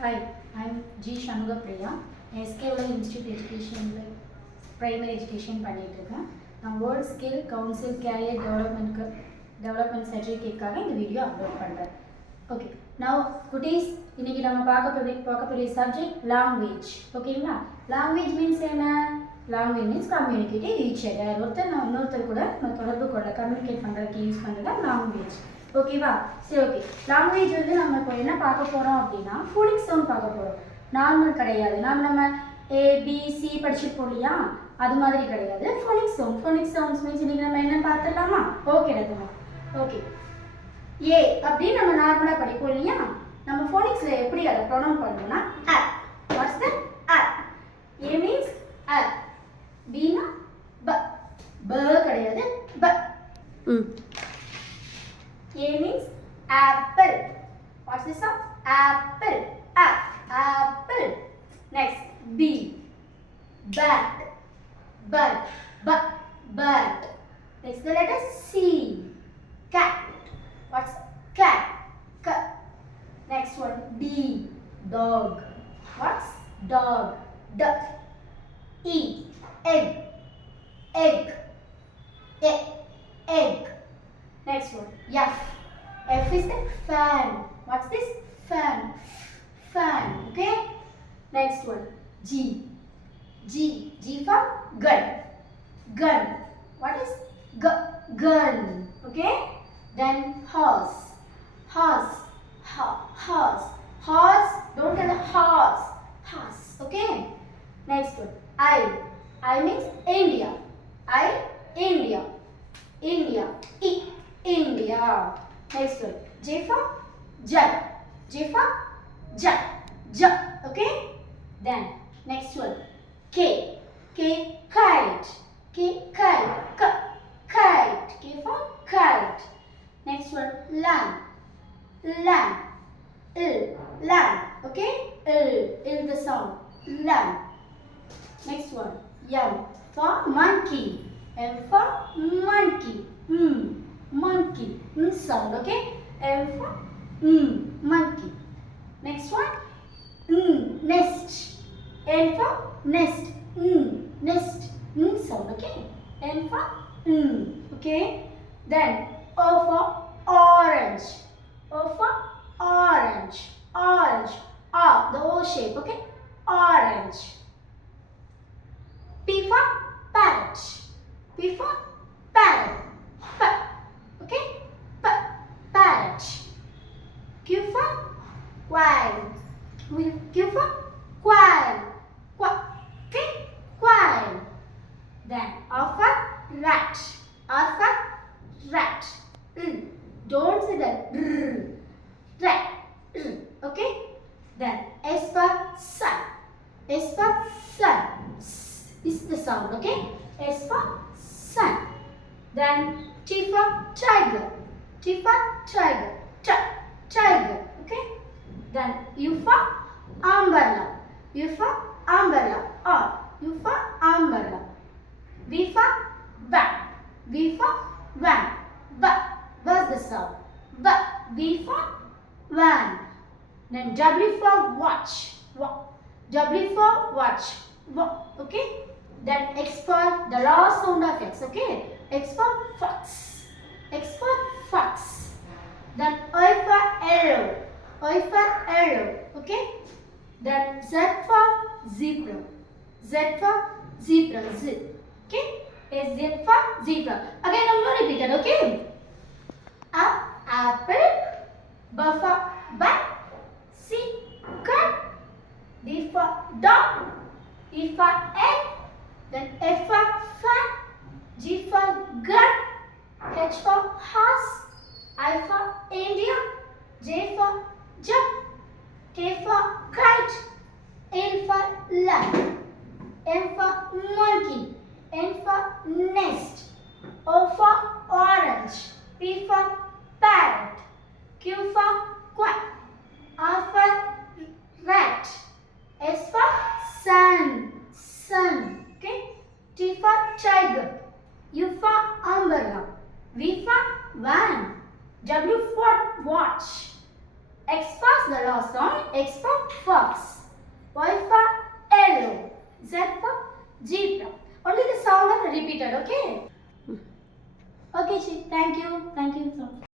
Hi, I'm G. Shanmugapriya. SKL Institute Education Primary Education பண்ணிட்டு இருக்கேன். நான் world skill council career development சர்டிஃபிகேட்காக இந்த வீடியோ அப்லோட் பண்ணுறேன். ஓகே, நவ் குட்டீஸ், இன்னைக்கு நம்ம பார்க்கக்கூடிய சப்ஜெக்ட் லாங்குவேஜ். ஓகேங்களா? லாங்குவேஜ் மீன்ஸ் என்ன? Language means communicative each other. இன்னொருத்தர் கூட நம்ம தொடர்பு கொள்ள கம்யூனிகேட் பண்ணுறதுக்கு யூஸ் பண்ணுறது லாங்குவேஜ். ஓகேவா? சரி, ஓகே. லாங்குவேஜ் நம்ம இப்போ என்ன பார்க்க போகிறோம் அப்படின்னா ஃபோனிக் சவுண்ட் பார்க்க போகிறோம். நார்மல் கிடையாது. நம்ம ஏபிசி படிச்சுருப்போம் இல்லையா, அது மாதிரி கிடையாது. ஃபோனிக் சவுண்ட்ஸ் மீன்ஸ் இன்னைக்கு நம்ம என்ன பார்த்துடலாமா? ஓகே ரத்தமா. ஓகே, ஏ அப்படின்னு நம்ம நார்மலாக படிப்போம் இல்லையா, நம்ம ஃபோனிக்ஸில் எப்படி அதை ப்ரொனவுன் பண்ணணும்னா அ. வாட்ஸ் த அ? ஏ மீன்ஸ் அ, பீனா ப, ப கிடையாது ப. A means apple. What's the sound? Apple. A, apple. Next, B, bat. Bird. B, bird. Next, the letter C, cat. What's cat? K. Next one, D, dog. What's dog? D. E, egg. Egg. A, egg. Next one, F. F is the fan. What's this? Fan. Fan. Okay. Next one, G. G for gun. Gun. What is gun? Okay. Then horse. Horse. Horse. Don't tell the horse. Horse. Okay. Next one, I means India. India. E. India. Next one, J for jug. Jug. Okay. Then next one, K. Kite. Kite. K for kite. Next one, lamb. Lamb. Okay. The sound. Lamb. Next one, M for monkey. M for monkey. Monkey. Sound. Okay. M for monkey. Next one, nest. N for nest. Nest. Sound. Okay. N for okay. Then O for orange. O for orange. The O shape. Okay. Orange. P for parrot. P for parrot. Okay. Parrot. Q for quail. Q for quail. Okay. Quail. Then R for rat. R for rat. Don't say that. Rat. Okay. Then S for sun. S for sun. Is the sound. Okay. S for sun. Then T for tiger. T for tiger. Tiger. Okay. Then U for umbrella. U for umbrella. Or U for umbrella. V for van. V for van. What's the sound? V for van. Then W for watch. W for watch. Okay. Then X for the last sound of X. Okay. X for fox. Then Y for yellow. Okay. Then Z for zebra. Z. Okay. Z for zebra. Again, I'm going to repeat it. Okay. A, apple. B for bat. C, cat. D for dog. E for egg. Then F for fan. G for gun. H for horse. I for India. J for jug. K for kite. L for lamb. M for monkey. N for nest. O for orange. P for parrot. Q for quack. R for rat. S for sun. Okay. T for tiger. U for umbrella. V for van. W for watch. for fox. Y for yellow. Z for zebra. Only the sound are repeated, okay? Okay, Chi. Thank you. Thank you so much.